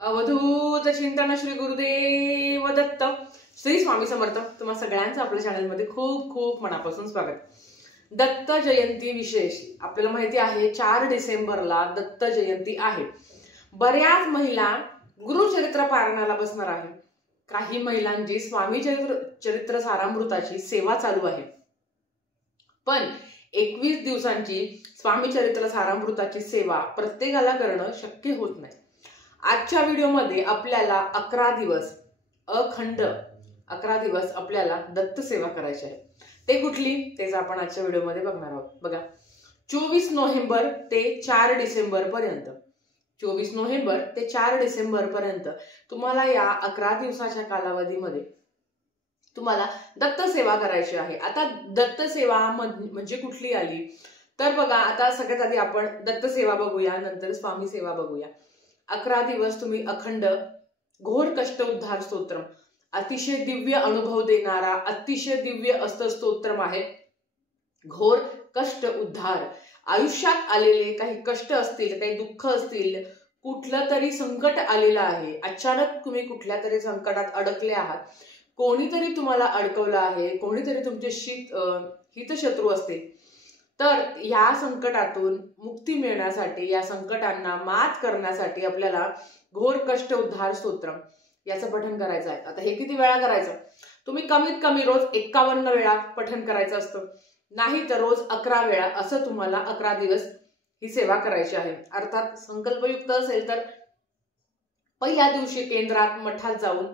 अवधूत चिंतन श्री गुरुदेव दत्त श्री स्वामी समर्थ। तुम्हा सगळ्यांचं आपल्या चॅनलमध्ये खूप खूप मनापासून स्वागत। दत्त जयंती विशेष आपल्याला माहिती आहे 4 डिसेंबरला दत्त जयंती आहे। बऱ्याच महिला गुरुचरित्र पारायणाला बसणार आहे। काही महिलांची स्वामी चरित्र सारामृताची सेवा चालू आहे। पण 21 दिवसांची स्वामी चरित्र सारामृताची सेवा प्रत्येकाला करणं शक्य होत नाही। आजच्या व्हिडिओमध्ये आपल्याला 11 दिवस अखंड 11 दिवस आपल्याला दत्त सेवा करायची आहे। ते कुठली तेच आपण आजच्या व्हिडिओमध्ये बघणार आहोत। बघा 24 नोव्हेंबर ते 4 डिसेंबर पर्यंत 24 नोव्हेंबर ते 4 डिसेंबर पर्यंत तुम्हाला या 11 दिवसाच्या कालावधीमध्ये तुम्हाला दत्त सेवा करायची आहे। आता दत्त सेवा म्हणजे कुठली आली तर बघा, आता सगळ्यात आधी आपण दत्त सेवा बघूया, नंतर स्वामी सेवा बघूया। 11 दिवस तुम्ही अखंड घोर कष्ट उद्धार स्तोत्रम, अतिशय दिव्य अनुभव देणारा अतिशय दिव्य स्तोत्रम आहे। घोर कष्ट उद्धार, आयुष्यात आलेले काही कष्ट असतील, काही दुःख असतील, कुठलं तरी संकट आलेलं आहे, अचानक तुम्ही कुठल्या तरी संकटात अडकले आहात, कोणीतरी तुम्हाला अडकवलं आहे, कोणीतरी तुमच्याशी हितशत्रू असतील, तर या संकटातून मुक्ती मिळण्यासाठी, या संकटांना मात करण्यासाठी आपल्याला घोर कष्ट उद्धार स्तोत्रम याचं पठण करायचं आहे। आता हे किती वेळा करायचं? तुम्ही कमीत कमी रोज 51 वेळा पठण करायचं असतं, नाही तर रोज 11 वेळा, असं तुम्हाला 11 दिवस ही सेवा करायची आहे। अर्थात संकल्पयुक्त असेल तर पहिल्या दिवशी केंद्रात मठात जाऊन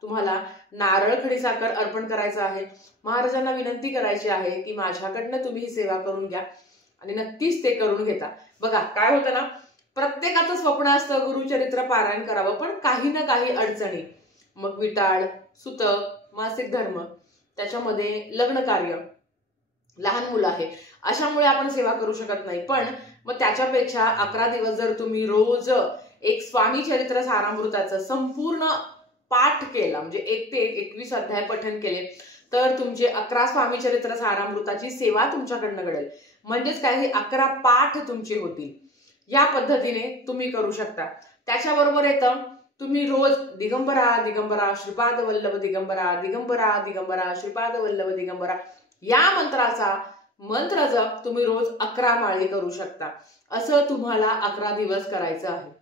तुम्हाला नारळ खडीसाखर अर्पण करायचं आहे। महाराजांना विनंती करायची आहे की माझ्याकडनं तुम्ही ही सेवा करून घ्या, आणि नक्कीच ते करून घेता। बघा काय होतं ना, प्रत्येकाचं स्वप्न असतं गुरुचरित्र पारायण करावं, पण काही ना काही अडचणी, मग विटाळ, सुतक, मासिक धर्म, त्याच्यामध्ये लग्न कार्य, लहान मुलं आहे, अशामुळे आपण सेवा करू शकत नाही। पण मग त्याच्यापेक्षा 11 दिवस जर तुम्ही रोज एक स्वामी चरित्र सारामृताचं संपूर्ण पाठ केला, म्हणजे 1 ते 21 अध्याय पठण केले, तर तुमचे 11 स्वामी चरित्र सारामृताची सेवा तुमच्याकडनं घडेल। म्हणजेच काय, हे 11 पाठ तुमचे होतील। या पद्धतीने तुम्ही करू शकता। त्याच्याबरोबर येतं तुम्ही रोज दिगंबरा दिगंबरा श्रीपाद वल्लभ दिगंबरा, दिगंबरा दिगंबरा श्रीपाद वल्लभ दिगंबरा या मंत्राचा मंत्र जप तुम्ही रोज 11 माळे करू शकता। असं तुम्हाला 11 दिवस करायचं आहे।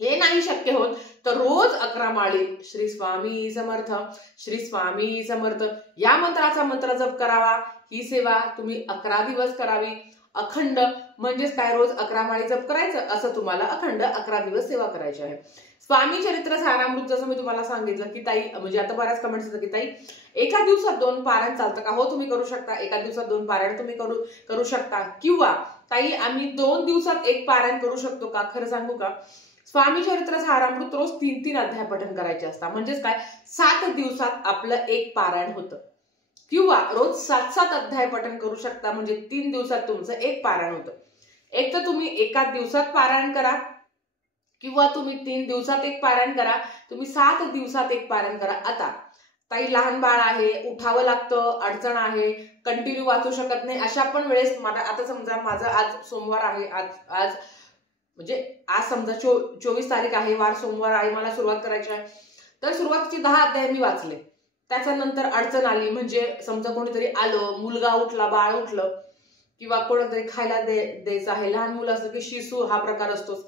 हे नाही शक्य होत तर रोज 11 माळे श्री स्वामी समर्थ, श्री स्वामी समर्थ या मंत्राचा मंत्र जप करावा। ही सेवा तुम्ही 11 दिवस करावी अखंड, म्हणजेच काय, रोज 11 माळे जप करायचं, असं तुम्हाला अखंड 11 दिवस सेवा करायची आहे। स्वामी चरित्र सारामृत जसं मी तुम्हाला सांगितलं की ताई, म्हणजे आता बऱ्याच कमेंट्स येतात की ताई एका दिवसात 2 पारायण चालतं का? हो, तुम्ही करू शकता। एका दिवसात 2 पारायण तुम्ही करू शकता, किंवा ताई आम्ही 2 दिवसात 1 पारायण करू शकतो का? खरं सांगू का, स्वामी चरित्र सारामृत रोज 3-3 अध्याय पठण करायचे असतात, म्हणजेच काय 7 दिवसात आपलं 1 पारायण होतं, किंवा रोज 7-7 अध्याय पठण करू शकता, म्हणजे 3 दिवसात तुमचं 1 पारायण होतं। एक तर तुम्ही एका दिवसात पारायण करा, किंवा तुम्ही 3 दिवसात 1 पारायण करा, तुम्ही 7 दिवसात 1 पारायण करा। आता ताई लहान बाळ आहे, उठावं लागतं, अडचण आहे, कंटिन्यू वाचू शकत नाही, अशा पण वेळेस मला आता समजा माझं आज सोमवार आहे, आज म्हणजे आज समजा 24 तारीख आहे, वार सोमवार आहे, मला सुरुवात करायची आहे, तर सुरुवातीचे 10 अध्याय मी वाचले। त्याच्यानंतर अडचण आली, म्हणजे समजा कोणीतरी आलं, मुलगा उठला, बाळ उठलं, किंवा कोणतरी खायला द्यायचं आहे, लहान मुलं असलं की शिशू हा प्रकार असतोच,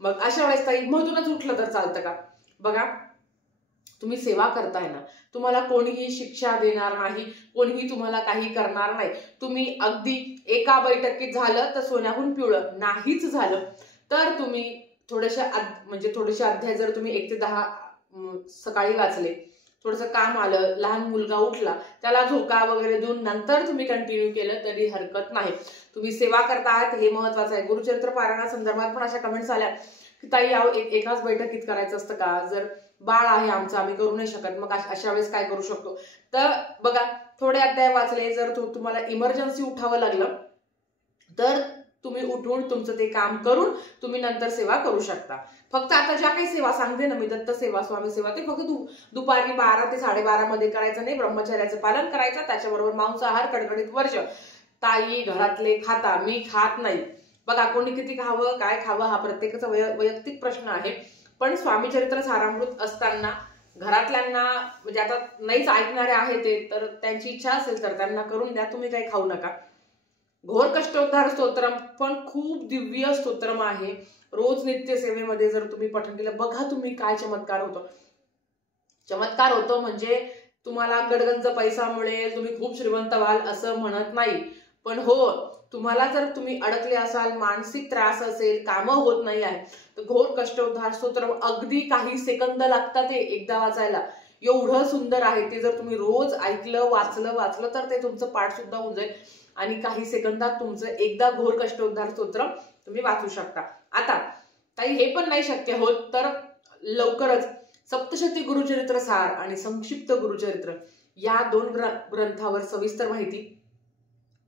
मग अशा वेळेस ताई मधूनच उठलं तर चालतं का? बघा तुम्ही सेवा करताय ना, तुम्हाला कोणीही शिक्षा देणार नाही, कोणीही तुम्हाला काही करणार नाही। तुम्ही अगदी एका बैठकीत झालं तर सोन्याहून पिवळं, नाहीच झालं तर तुम्ही थोडेसे अध्याय जर तुम्ही 1 ते 10 सकाळी वाचले, थोडंसं काम आलं, लहान मुलगा उठला, त्याला झोका वगैरे देऊन नंतर तुम्ही कंटिन्यू केलं तरी हरकत नाही। तुम्ही सेवा करतायत हे महत्वाचं आहे। गुरुचरित्र पारायणा संदर्भात पण अशा कमेंट्स आल्या की ताई एकाच बैठकीत करायचं असतं का? जर बाळ आहे आमचं, आम्ही करू नाही शकत, मग अशा वेळेस काय करू शकतो? तर बघा थोडे अध्याय वाचले, जर तुम्हाला इमर्जन्सी उठावं लागलं तर तुम्ही उठून तुमचं ते काम करून तुम्ही नंतर सेवा करू शकता। फक्त आता ज्या काही सेवा सांगते ना मी, दत्त सेवा, स्वामी सेवा, ते फक्त दुपारी 12 ते 12:30 मध्ये करायचं नाही, ब्रह्मचर्याचं पालन करायचं, त्याच्याबरोबर मांसाहार कडकडीत वर्ज। ताई घरातले खाता, मी खात नाही, बघा कोणी किती खावं काय खावं हा प्रत्येकाचा वैयक्तिक प्रश्न आहे, पण स्वामी चरित्र सारामृत असताना घरातल्यांना म्हणजे आता नाहीच ऐकणारे आहे ते, तर त्यांची इच्छा असेल तर त्यांना करून द्या, तुम्ही काही खाऊ नका. घोर कष्टोद्धार स्तोत्रम पण खूप दिव्य स्तोत्रम आहे. रोज नित्य सेवेमध्ये जर तुम्ही पठण केलं, बघा तुम्ही काय चमत्कार होतो. चमत्कार होतो म्हणजे तुम्हाला गडगंज पैसा मिळेल, तुम्ही खूप श्रीमंत व्हाल असं म्हणत नाही, पण हो तुम्हाला जर तुम्ही अडकले असाल, मानसिक त्रास असेल, कामं होत नाही आहे, तर घोर कष्टोद्धार स्तोत्र अगदी काही सेकंद लागतात ते एकदा वाचायला. एवढं सुंदर आहे ते. जर तुम्ही रोज ऐकलं वाचलं तर ते तुमचं पाठ सुद्धा होऊन जाईल आणि काही सेकंदात तुमचं एकदा घोर कष्टोद्धार स्तोत्र तुम्ही वाचू शकता. आता काही हे पण नाही शक्य होत तर लवकरच सप्तशती गुरुचरित्र सार आणि संक्षिप्त गुरुचरित्र या 2 ग्रंथावर सविस्तर माहिती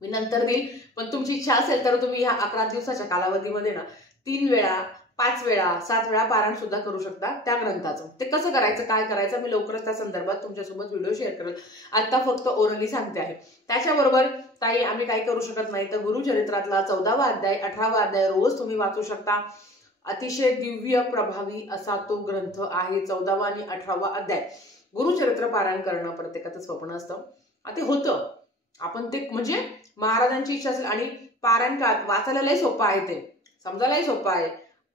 मी नंतर देईल. पण तुमची इच्छा असेल तर तुम्ही ह्या 11 दिवसाच्या कालावधीमध्ये ना 3 वेळा 5 वेळा 7 वेळा पारायण सुद्धा करू शकता त्या ग्रंथाचं. ते कसं करायचं काय करायचं मी लवकरच त्या संदर्भात तुमच्यासोबत व्हिडिओ शेअर करेल. आता फक्त ओरली सांगते आहे. त्याच्याबरोबर ताई आम्ही काही करू शकत नाही तर गुरुचरित्रातला 14वा अध्याय 18वा अध्याय रोज तुम्ही वाचू शकता. अतिशय दिव्य प्रभावी असा तो ग्रंथ आहे. 14वा आणि 18वा अध्याय. गुरुचरित्र पारायण करणं प्रत्येकाचं स्वप्न असतं. ते होतं. आपण ते म्हणजे महाराजांची इच्छा असेल आणि पारायण काळात वाचायला लय सोपं आहे, ते समजायलाही सोपं आहे,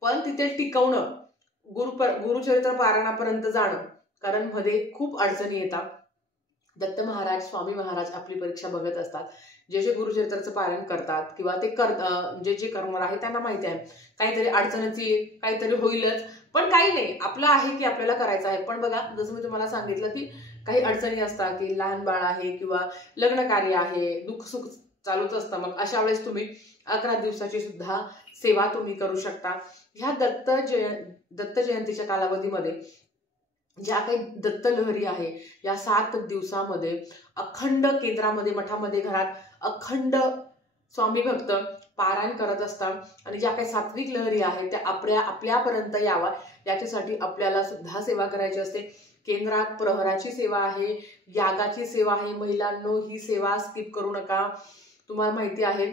पण तिथे टिकवणं गुरुचरित्र पारायणापर्यंत जाणं, कारण मध्ये खूप अडचणी येतात. दत्त महाराज स्वामी महाराज आपली परीक्षा बघत असतात. जे गुरुचरित्राचं पारायण करतात किंवा ते जे करणार आहे त्यांना माहिती आहे काहीतरी अडचणच येईल, काहीतरी होईलच, पण काही नाही, आपलं आहे की आपल्याला करायचं आहे. पण बघा जसं मी तुम्हाला सांगितलं की काही अडचणी असतात की लहान बाळ आहे किंवा लग्न कार्य आहे, दुःख सुख चालूच असतं. मग अशा वेळेस तुम्ही 11 दिवसाची सुद्धा सेवा तुम्ही करू शकता. ह्या दत्त जयंतीच्या कालावधीमध्ये ज्या काही दत्त लहरी आहे या 7 दिवसामध्ये अखंड केंद्रामध्ये मठामध्ये घरात अखंड स्वामी भक्त पारायण करत असतात आणि ज्या काही सात्विक लहरी आहेत त्या आपल्यापर्यंत यावा याच्यासाठी आपल्याला सुद्धा सेवा करायची असते. केंद्रात प्रहराची सेवा आहे, यागाची सेवा आहे. महिलांनो ही सेवा स्किप करू नका. तुम्हाला माहिती आहे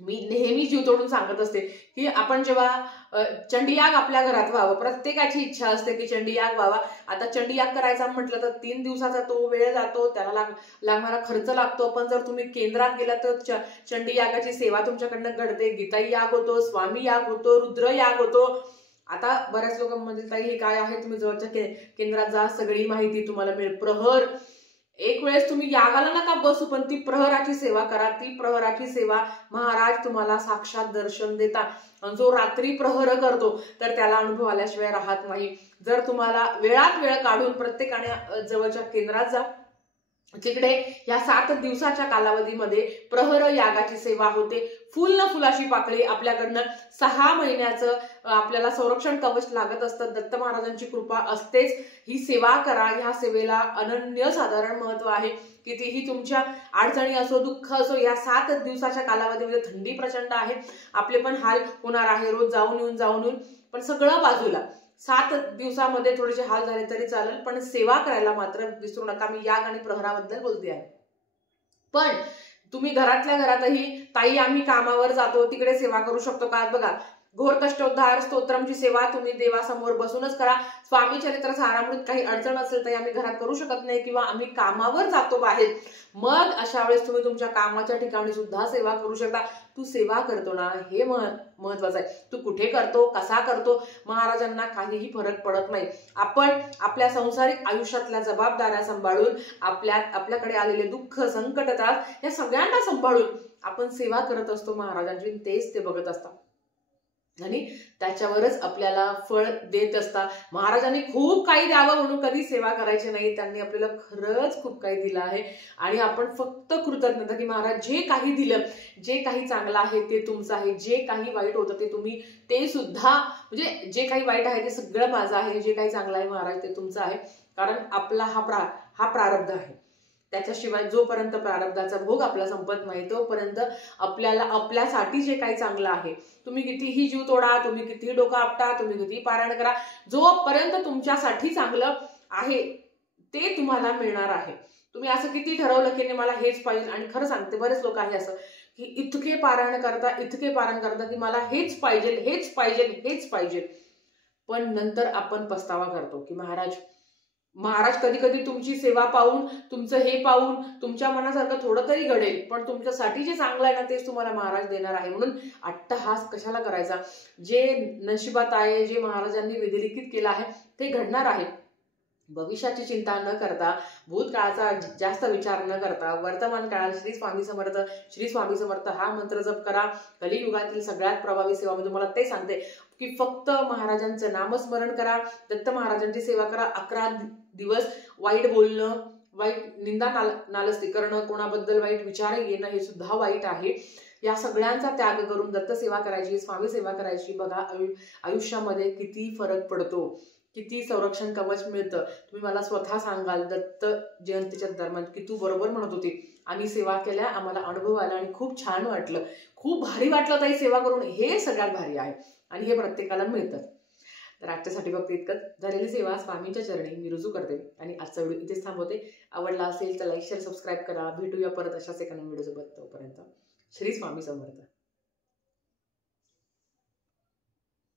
मी नेहमी जीव तोडून सांगत असते की आपण जेव्हा चंडीयाग आपल्या घरात व्हावं, प्रत्येकाची इच्छा असते की चंडीयाग व्हावा. आता चंडीयाग करायचा म्हटलं तर 3 दिवसाचा तो वेळ जातो, त्याला लागणारा खर्च लागतो. पण जर तुम्ही केंद्रात गेला तर चंडीयागाची सेवा तुमच्याकडनं घडते. गीताई याग होतो, स्वामी याग होतो, रुद्र याग होतो. आता बऱ्याच लोक म्हणजे ताई हे काय आहे, तुम्ही जवळच्या केंद्रात जा, सगळी माहिती तुम्हाला मिळेल. प्रहर एक वेळेस तुम्ही यागाला नका बसू, पण ती प्रहराची सेवा करा. ती प्रहराची सेवा महाराज तुम्हाला साक्षात दर्शन देतात. जो रात्री प्रहर करतो तर त्याला अनुभव आल्याशिवाय राहत नाही. जर तुम्हाला वेळात वेळ काढून प्रत्येकाने जवळच्या केंद्रात जा, तिकडे या 7 दिवसाच्या कालावधीमध्ये प्रहर यागाची सेवा होते. फुल न फुलाशी पाकळी आपल्याकडनं 6 महिन्याचं आपल्याला संरक्षण कवच लागत असतं. दत्त महाराजांची कृपा असतेच. ही सेवा करा. ह्या सेवेला अनन्यसाधारण महत्व आहे. कितीही तुमच्या अडचणी असो, दुःख असो, या 7 दिवसाच्या कालावधीमध्ये थंडी प्रचंड आहे, आपले पण हाल होणार आहे, रोज जाऊन येऊन, पण सगळं बाजूला 7 दिवसामध्ये थोडेसे हाल झाले तरी चालेल, पण सेवा करायला मात्र विसरू नका. मी याग आणि प्रहराबद्दल बोलते आहे. पण तुम्ही घरातल्या घरातही ताई आम्ही कामावर जातो तिकडे सेवा करू शकतो का? बघा घोर कष्टोद्धार स्तोत्रमची सेवा तुम्ही देवासमोर बसूनच करा. स्वामी चरित्र सारामृत काही अडचण असेल तर आम्ही घरात करू शकत नाही किंवा आम्ही कामावर जातो बाहेर, मग अशा वेळेस तुम्ही तुमच्या कामाच्या ठिकाणी सुद्धा सेवा करू शकता. तू सेवा करतो ना हे महत्वाचं आहे. तू कुठे करतो, कसा करतो, महाराजांना काहीही फरक पडत नाही. आपण आपल्या संसारिक आयुष्यातल्या जबाबदाऱ्या सांभाळून आपल्याकडे आलेले दुःख संकट त्रास या सगळ्यांना सांभाळून आपण सेवा करत असतो महाराजांची. तेच ते बघत असतात आणि त्याच्यावरच आपल्याला फळ देत असतात. महाराजांनी खूप काही द्यावं म्हणून कधी सेवा करायची नाही. त्यांनी आपल्याला खरंच खूप काही दिलं आहे आणि आपण फक्त कृतज्ञता की महाराज जे काही दिलं, जे काही चांगलं आहे ते तुमचं आहे, जे काही वाईट होतं ते तुम्ही ते सुद्धा म्हणजे जे काही वाईट आहे ते सगळं माझं आहे, जे काही चांगलं आहे महाराज ते तुमचं आहे. कारण आपला हा प्रारब्ध आहे. त्याच्याशिवाय जोपर्यंत प्रारब्धाचा भोग आपला संपत नाही तोपर्यंत आपल्याला आपल्यासाठी जे काही चांगलं आहे, तुम्ही कितीही जीव तोडा, तुम्ही कितीही डोकं आपटा, तुम्ही कितीही पारायण करा, जोपर्यंत तुमच्यासाठी चांगलं आहे ते तुम्हाला मिळणार आहे. तुम्ही असं किती ठरवलं की मला हेच पाहिजे, आणि खरं सांगते बरेच लोक आहे असं की इतके पारायण करता की मला हेच पाहिजे, हेच पाहिजे, हेच पाहिजे. पण नंतर आपण पस्तावा करतो की महाराज कधी कधी तुमची सेवा पाहून, तुमचं हे पाहून तुमच्या मनासारखं थोडं तरी घडेल, पण तुमच्यासाठी जे चांगलं आहे ना तेच तुम्हाला महाराज देणार आहे. म्हणून अट्टहास कशाला करायचा? जे नशिबात आहे, जे महाराजांनी विधिलिखित केलं आहे ते घडणार आहे. भविष्याची चिंता न करता, भूतकाळाचा जास्त विचार न करता, वर्तमान काळात श्री स्वामी समर्थ हा मंत्र जप करा. कलियुगातील सगळ्यात प्रभावी सेवा मी तुम्हाला ते सांगते की फक्त महाराजांचं नामस्मरण करा, दत्त महाराजांची सेवा करा. 11 दिवस वाईट बोलणं, वाईट निंदा नालस्ती करणं, कोणाबद्दल वाईट विचार येणं हे सुद्धा वाईट आहे. या सगळ्यांचा त्याग करून दत्त सेवा करायची, स्वामी सेवा करायची. बघा आयुष्यामध्ये किती फरक पडतो, किती संरक्षण कवच मिळतं. तुम्ही मला स्वतः सांगाल दत्त जयंतीच्या दरम्यान की तू बरोबर म्हणत होती, आम्ही सेवा केल्या, आम्हाला अनुभव आला आणि खूप छान वाटलं, खूप भारी वाटलं ताई सेवा करून. हे सगळ्यात भारी आहे आणि हे प्रत्येकाला मिळतं. तर आजच्यासाठी फक्त इतकंच. झालेली सेवा स्वामींच्या चरणी मी रुजू करते आणि आजचा व्हिडिओ इथेच थांबवते. आवडला असेल तर लाईक शेअर सबस्क्राईब करा. भेटूया परत अशाच एका नवीन व्हिडिओ सोबत. तोपर्यंत श्री स्वामी समर्थ.